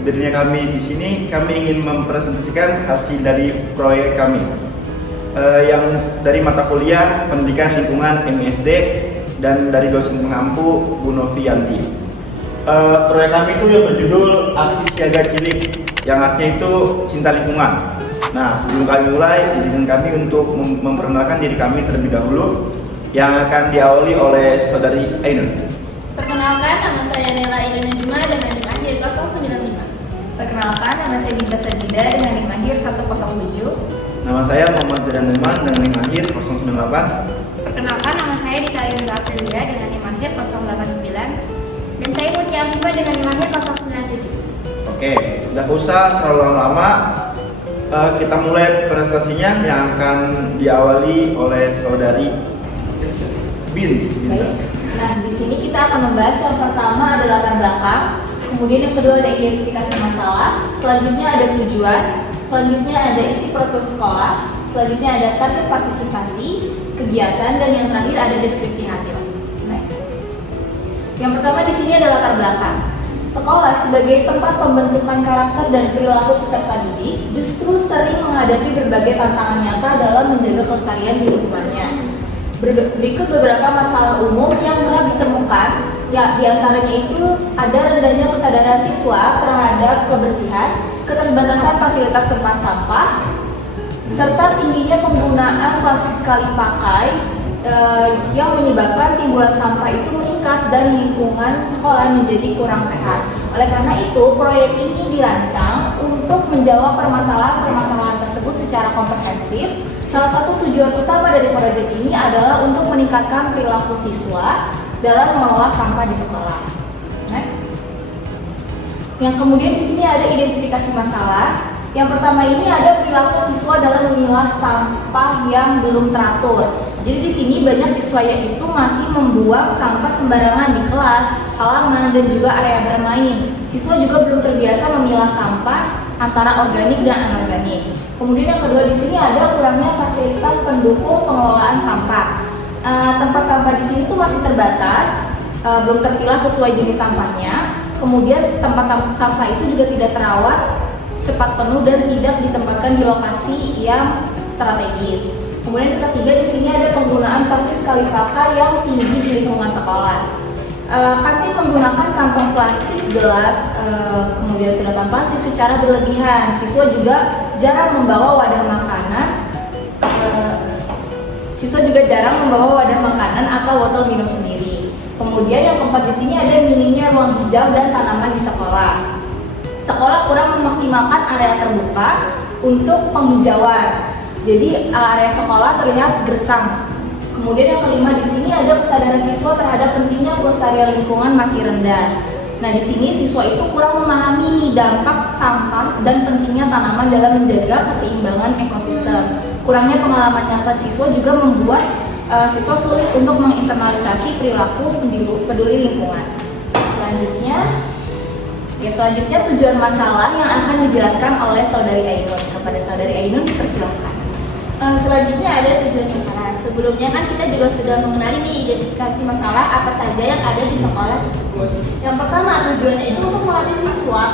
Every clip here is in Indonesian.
berdirinya kami di sini, kami ingin mempresentasikan hasil dari proyek kami yang dari mata kuliah Pendidikan Lingkungan MISD dan dari dosen pengampu Bu Novianti. Proyek kami itu yang berjudul Aksi Siaga Cilik, yang artinya itu cinta lingkungan. Nah, sebelum kami mulai, izinkan kami untuk memperkenalkan diri kami terlebih dahulu, yang akan diawali oleh Saudari Ainun. Perkenalkan, nama saya Nela Ainun Najma dengan NIM akhir 095. Perkenalkan, nama saya Bibas Sajida dengan NIM akhir 107. Nama saya Muhammad Zidan Numan dengan NIM akhir 098. Perkenalkan, nama saya Dita Ayunda Aprilia dengan NIM akhir 089. Dan saya Mutia Alifah dengan NIM akhir 097. Oke, tidak usah terlalu lama-lama. Kita mulai presentasinya yang akan diawali oleh Saudari Bins. Baik. Nah, di sini kita akan membahas yang pertama adalah latar belakang, kemudian yang kedua ada identifikasi masalah, selanjutnya ada tujuan, selanjutnya ada isi profil sekolah, selanjutnya ada target partisipasi, kegiatan, dan yang terakhir ada deskripsi hasil. Next. Yang pertama di sini ada latar belakang. Sekolah sebagai tempat pembentukan karakter dan perilaku peserta didik justru sering menghadapi berbagai tantangan nyata dalam menjaga kelestarian di lingkungannya. Berikut beberapa masalah umum yang kerap ditemukan, ya diantaranya itu ada rendahnya kesadaran siswa terhadap kebersihan, keterbatasan fasilitas tempat sampah, serta tingginya penggunaan plastik sekali pakai yang menyebabkan timbulan sampah itu meningkat dan lingkungan sekolah menjadi kurang sehat. Oleh karena itu, proyek ini dirancang untuk menjawab permasalahan-permasalahan tersebut secara komprehensif. Salah satu tujuan utama dari proyek ini adalah untuk meningkatkan perilaku siswa dalam mengelola sampah di sekolah. Next. Yang kemudian di sini ada identifikasi masalah. Yang pertama ini ada perilaku siswa dalam memilah sampah yang belum teratur. Jadi di sini banyak siswa yang itu masih membuang sampah sembarangan di kelas, halaman, dan juga area bermain. Siswa juga belum terbiasa memilah sampah antara organik dan anorganik. Kemudian yang kedua di sini ada kurangnya fasilitas pendukung pengelolaan sampah. Tempat sampah di sini tuh masih terbatas, belum terpilah sesuai jenis sampahnya. Kemudian tempat sampah itu juga tidak terawat, cepat penuh, dan tidak ditempatkan di lokasi yang strategis. Kemudian yang ketiga di sini ada penggunaan plastik sekali pakai yang tinggi di lingkungan sekolah. Kantin menggunakan kantong plastik, gelas, kemudian sedotan plastik secara berlebihan. Siswa juga jarang membawa wadah makanan. Atau botol minum sendiri. Kemudian yang keempat di sini ada minimnya ruang hijau dan tanaman di sekolah. Sekolah kurang memaksimalkan area terbuka untuk penghijauan. Jadi area sekolah terlihat gersang. Kemudian yang kelima di sini ada kesadaran siswa terhadap pentingnya pelestarian lingkungan masih rendah. Nah, di sini siswa itu kurang memahami nih dampak sampah dan pentingnya tanaman dalam menjaga keseimbangan ekosistem. Kurangnya pengalaman nyata siswa juga membuat siswa sulit untuk menginternalisasi perilaku peduli lingkungan. Selanjutnya tujuan masalah yang akan dijelaskan oleh Saudari Ainun. Kepada Saudari Ainun, persilakan. Selanjutnya ada tujuan masalah. Sebelumnya kan kita juga sudah mengenali nih identifikasi masalah apa saja yang ada di sekolah tersebut. Yang pertama tujuannya itu untuk melatih siswa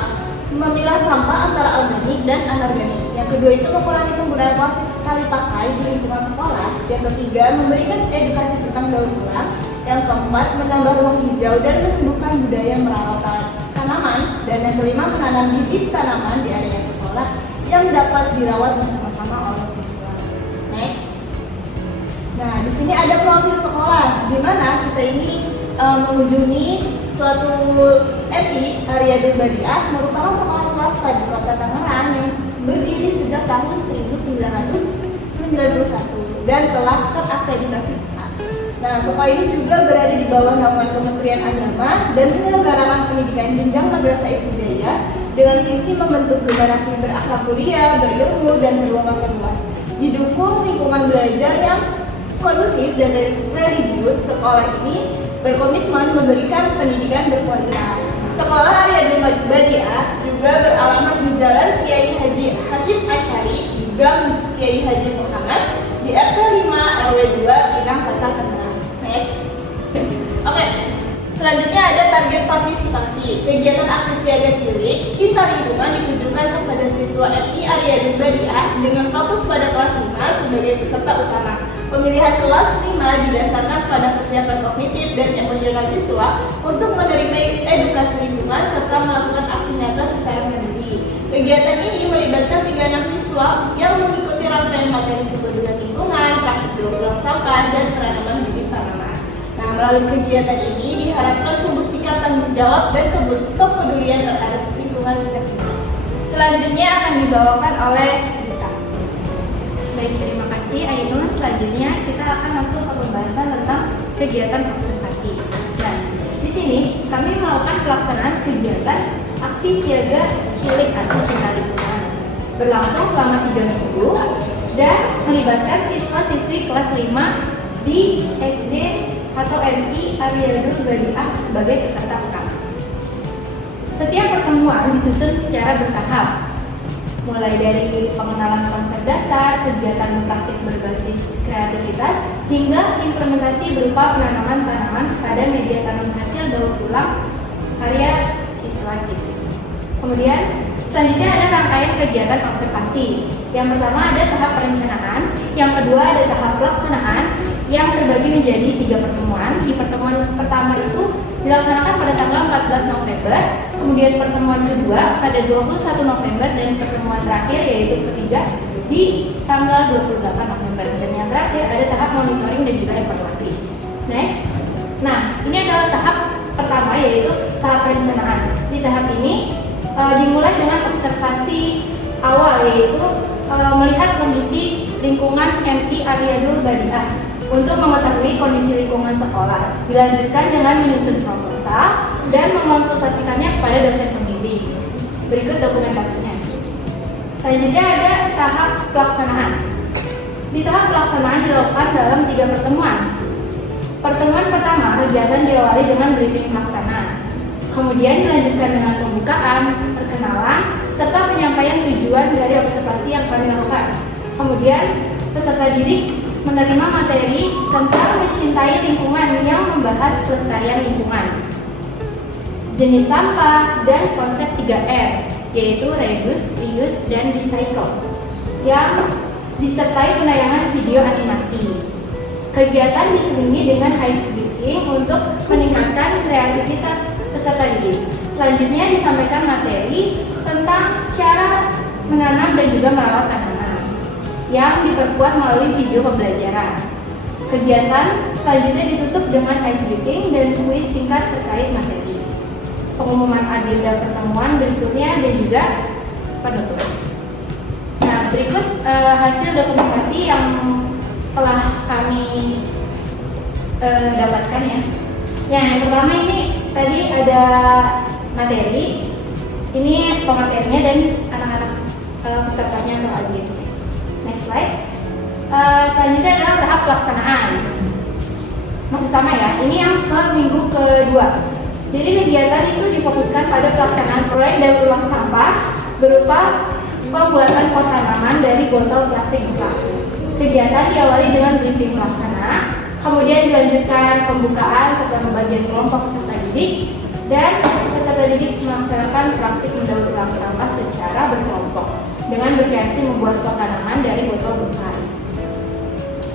memilah sampah antara organik dan anorganik. Yang kedua itu mengurangi penggunaan plastik sekali pakai di lingkungan sekolah. Yang ketiga memberikan edukasi tentang daur ulang. Yang keempat menambah ruang hijau dan menumbuhkan budaya merawat tanaman. Dan yang kelima menanam bibit tanaman di area sekolah yang dapat dirawat bersama-sama oleh siswa. Next. Nah, di sini ada profil sekolah, di mana kita ini mengunjungi suatu MI Aryadul Badiah, merupakan sekolah swasta di Kota Tangerang yang berdiri sejak tahun 1991 dan telah terakreditasi. Nah, sekolah ini juga berada di bawah naungan Kementerian Agama dan menyelenggarakan pendidikan jenjang madrasah ibtidaiyah dengan visi membentuk generasi berakhlak mulia, berilmu, dan berwawasan luas. Didukung lingkungan belajar yang kondusif dan religius, sekolah ini berkomitmen memberikan pendidikan berkualitas. Sekolah Aryadul Badiah juga beralamat di Jalan Kiai Haji Hashim Asy'ari, Gang Kiai Haji Muhammad di RT 5 RW 2 Pinang Kota Tangerang. Next. Oke. Selanjutnya ada target partisipasi. Kegiatan aksi siaga cilik cinta lingkungan ditujukan kepada siswa MI Arya Badiah dengan fokus pada kelas 5 sebagai peserta utama. Pemilihan kelas 5 didasarkan pada kesiapan kognitif dan emosional siswa untuk menerima edukasi lingkungan serta melakukan aksi nyata secara mandiri. Kegiatan ini melibatkan 36 siswa yang mengikuti rangkaian materi kepedulian lingkungan, praktik daur ulang sampah, dan penanaman bibit tanaman. Nah, melalui kegiatan ini diharapkan tumbuh sikap tanggung jawab dan kepedulian terhadap lingkungan sekitar. Selanjutnya akan dibawakan oleh Dita. Baik, terima kasih Ainun. Selanjutnya kita akan masuk ke pembahasan tentang kegiatan observasi. Nah, di sini kami melakukan pelaksanaan kegiatan aksi siaga cilik atau cinta lingkungan berlangsung selama 3 minggu dan melibatkan siswa-siswi kelas 5 di SD atau MI Arya Badiah sebagai peserta utama. Setiap pertemuan disusun secara bertahap, mulai dari pengenalan konsep dasar, kegiatan praktik berbasis kreativitas, hingga implementasi berupa penanaman tanaman pada media tanam hasil daur ulang karya siswa-siswi. Kemudian selanjutnya ada rangkaian kegiatan observasi. Yang pertama ada tahap perencanaan, yang kedua ada tahap pelaksanaan yang terbagi menjadi 3 pertemuan. Di pertemuan pertama itu dilaksanakan pada tanggal 14 November, kemudian pertemuan kedua pada 21 November, dan pertemuan terakhir yaitu ketiga di tanggal 28 November. Dan yang terakhir ada tahap monitoring dan juga evaluasi. Next. Nah, ini adalah tahap pertama yaitu tahap perencanaan. Di tahap ini dimulai dengan observasi awal yaitu melihat kondisi lingkungan MI Arya Badiah untuk mengetahui kondisi lingkungan sekolah. Dilanjutkan dengan menyusun proposal dan mengonsultasikannya kepada dosen pembimbing. Berikut dokumentasinya. Selanjutnya ada tahap pelaksanaan. Di tahap pelaksanaan dilakukan dalam 3 pertemuan. Pertemuan pertama, kegiatan diawali dengan briefing pelaksana. Kemudian dilanjutkan dengan pembukaan, perkenalan, serta penyampaian tujuan dari observasi yang kami lakukan. Kemudian peserta didik menerima materi tentang mencintai lingkungan yang membahas pelestarian lingkungan, jenis sampah, dan konsep 3R, yaitu reduce, reuse, dan recycle, yang disertai penayangan video animasi. Kegiatan diselingi dengan ice breaking untuk meningkatkan kreativitas peserta didik. Selanjutnya disampaikan materi tentang cara menanam dan juga merawat tanaman yang diperkuat melalui video pembelajaran. Kegiatan selanjutnya ditutup dengan ice breaking dan kuis singkat terkait materi. Pengumuman agenda pertemuan berikutnya dan juga penutup. Nah, berikut hasil dokumentasi yang telah kami dapatkan ya. Yang pertama ini tadi ada materi. Ini pematerinya dan anak-anak pesertanya atau audiensnya. Next slide. Selanjutnya adalah tahap pelaksanaan. Masih sama ya. Ini yang ke minggu kedua. Jadi kegiatan itu difokuskan pada pelaksanaan proyek daur ulang sampah berupa pembuatan pot tanaman dari botol plastik bekas. Kegiatan diawali dengan briefing pelaksana, kemudian dilanjutkan pembukaan serta pembagian kelompok peserta didik, dan peserta didik melaksanakan praktik mendaur ulang sampah secara berkelompok dengan berkreasi membuat pot tanaman dari botol bekas.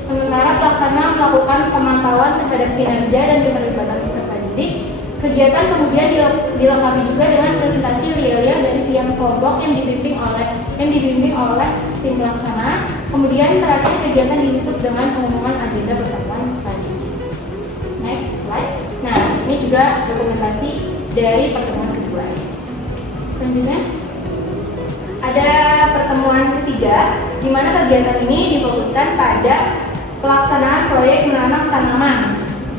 Sementara pelaksana melakukan pemantauan terhadap kinerja dan keterlibatan peserta didik. Kegiatan kemudian dilengkapi juga dengan presentasi real-real dari tiap kelompok yang dibimbing oleh tim pelaksana. Kemudian terakhir kegiatan ditutup dengan pengumuman agenda pertemuan selanjutnya. Next slide. Nah, ini juga dokumentasi dari pertemuan kedua. Selanjutnya ada pertemuan ketiga, di mana kegiatan ini difokuskan pada pelaksanaan proyek menanam tanaman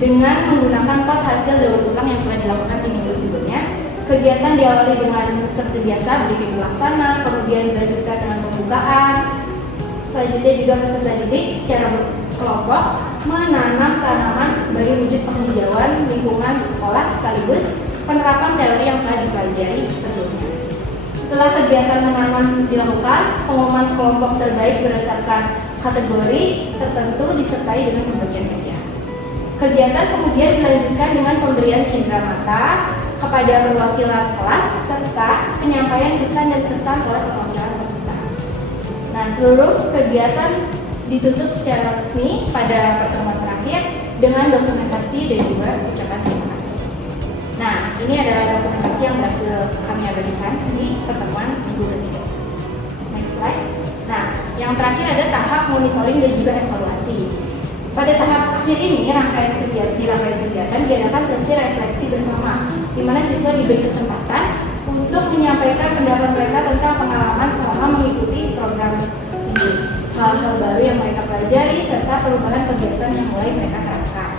dengan menggunakan pot hasil daur ulang yang telah dilakukan di minggu sebelumnya. Kegiatan diawali dengan seperti biasa briefing pelaksana, kemudian dilanjutkan dengan pembukaan. Selanjutnya juga peserta didik secara berkelompok menanam tanaman sebagai wujud penghijauan lingkungan sekolah sekaligus penerapan teori yang telah dipelajari sebelumnya. Setelah kegiatan menanam dilakukan, pengumuman kelompok terbaik berdasarkan kategori tertentu disertai dengan pembagian hadiah. Kegiatan kemudian dilanjutkan dengan pemberian cindera mata, kepada perwakilan kelas serta penyampaian kesan dan pesan oleh perwakilan peserta. Nah, seluruh kegiatan ditutup secara resmi pada pertemuan terakhir dengan dokumentasi dan juga ucapan terima kasih. Nah, ini adalah dokumentasi yang berhasil kami abadikan di pertemuan minggu ketiga. Next slide. Nah, yang terakhir ada tahap monitoring dan juga evaluasi. Pada tahap akhir ini, di rangkaian kegiatan diadakan sesi refleksi bersama, di mana siswa diberi kesempatan untuk menyampaikan pendapat mereka tentang pengalaman selama mengikuti program ini, hal-hal baru yang mereka pelajari, serta perubahan kebiasaan yang mulai mereka terapkan.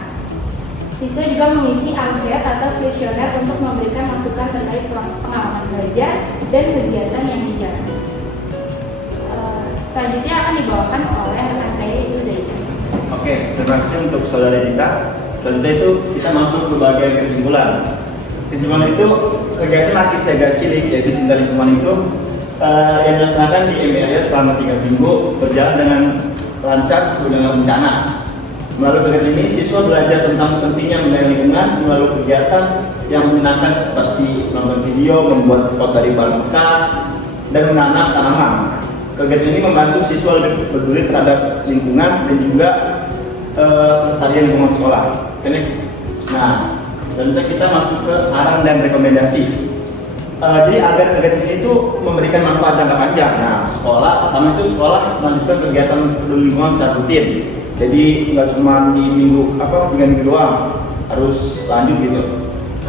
Siswa juga mengisi angket atau kuesioner untuk memberikan masukan terkait pengalaman belajar dan kegiatan yang dijalani. Selanjutnya akan dibawakan oleh rekan saya, Ibu Zaidah. Oke, terima kasih untuk saudari Dita. Selanjutnya itu kita masuk ke bagian kesimpulan. Kesimpulan itu kegiatan masih agak cilik, yaitu cinta lingkungan itu yang dilaksanakan di MIRA selama 3 minggu berjalan dengan lancar sesuai dengan rencana. Melalui kegiatan ini, siswa belajar tentang pentingnya menjaga lingkungan melalui kegiatan yang menyenangkan seperti nonton video, membuat pot dari bahan bekas, dan menanam tanaman. Kegiatan ini membantu siswa lebih peduli terhadap lingkungan dan juga pelestarian lingkungan sekolah. Next. Nah, selanjutnya kita masuk ke saran dan rekomendasi. Jadi agar kegiatan ini itu memberikan manfaat jangka panjang. Nah, pertama itu sekolah melanjutkan kegiatan peduli lingkungan secara rutin. Jadi nggak cuma di tiga minggu doang, harus lanjut gitu.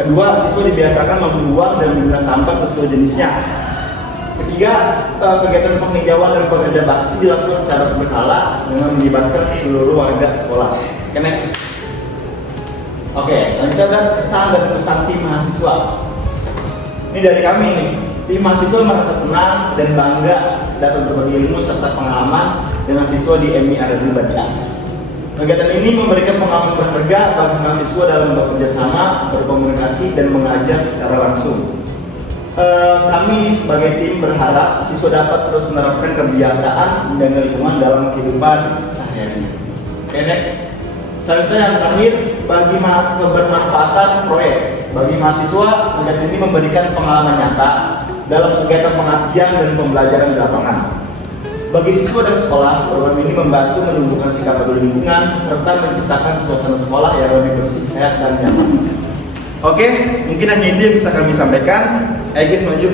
Kedua, siswa dibiasakan membuang dan memilah sampah sesuai jenisnya. Ketiga, kegiatan penghijauan dan pekerja bakti dilakukan secara berkala dengan melibatkan seluruh warga sekolah. Oke, next. Oke, selanjutnya ada kesan dan pesan tim mahasiswa. Ini dari kami nih. Tim mahasiswa merasa senang dan bangga dapat berbagi ilmu serta pengalaman dengan siswa di MIRA Badiah. Kegiatan ini memberikan pengalaman berharga bagi mahasiswa dalam bekerja sama, berkomunikasi, dan mengajar secara langsung. Kami sebagai tim berharap siswa dapat terus menerapkan kebiasaan menjaga lingkungan dalam kehidupan sehari-hari. Oke, next. Selanjutnya yang terakhir, bagi kebermanfaatan proyek. Bagi mahasiswa, kegiatan ini memberikan pengalaman nyata dalam kegiatan pengabdian dan pembelajaran di lapangan. Bagi siswa dan sekolah, program ini membantu menumbuhkan sikap peduli lingkungan serta menciptakan suasana sekolah yang lebih bersih, sehat, dan nyaman. Oke, mungkin hanya itu yang bisa kami sampaikan. Ayo guys, maju.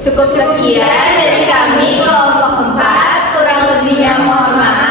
Cukup sekian dari kami kelompok 4, kurang lebihnya mohon maaf.